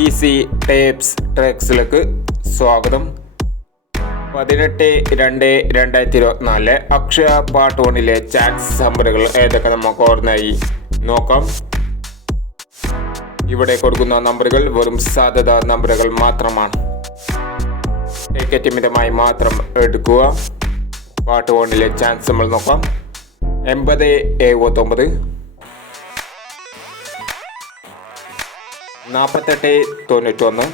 Easy tapes ട്രാക്സിലേക്ക് സ്വാഗതം. 18/2/2024 Akshaya part 1 chance നമ്പറുകൾ ഏതൊക്കെ നമുക്ക് ഓർമ്മയായി നോക്കാം. ഇവിടെ കൊടുക്കുന്ന നമ്പറുകൾ വെറും സാധ്യത നമ്പറുകൾ മാത്രമാണ്. ടിക്കറ്റ് മിതമായി മാത്രം എടുക്കുക. പാർട്ട് 1 ചാൻസ് നമ്മൾ നോക്കാം. 80/79, 48/91, 90/10,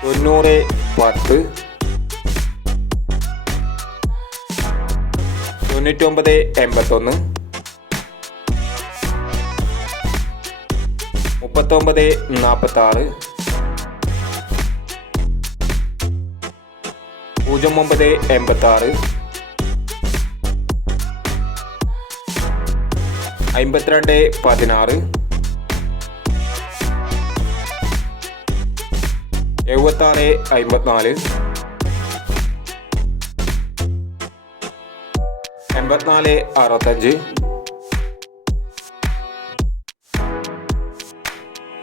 99/81, 39/46, 09/86, 52/16, 76/54, 84/65,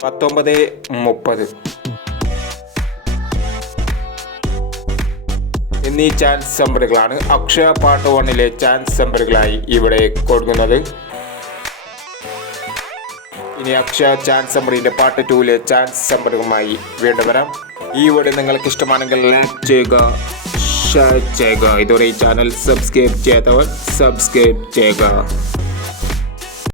19/30 എന്നീ ചാൻസ് നമ്പറുകളാണ് അക്ഷയ പാർട്ട് 1 ചാൻസ് നമ്പറുകളായി ഇവിടെ കൊടുക്കുന്നത്. ഇനി അക്ഷയ ചാൻസ് നമ്പറിന്റെ പാർട്ട് 2 ചാൻസ് നമ്പറുമായി വീണ്ടും വരാം. ഈ വീഡിയോ നിങ്ങൾക്ക് ഇഷ്ടമാണെങ്കിൽ ലൈക്ക് ചെയ്യുക, ഷെയർ ചെയ്യുക. ഇതുവരെ ഈ ചാനൽ സബ്സ്ക്രൈബ് ചെയ്യാത്തവർ സബ്സ്ക്രൈബ് ചെയ്യുക.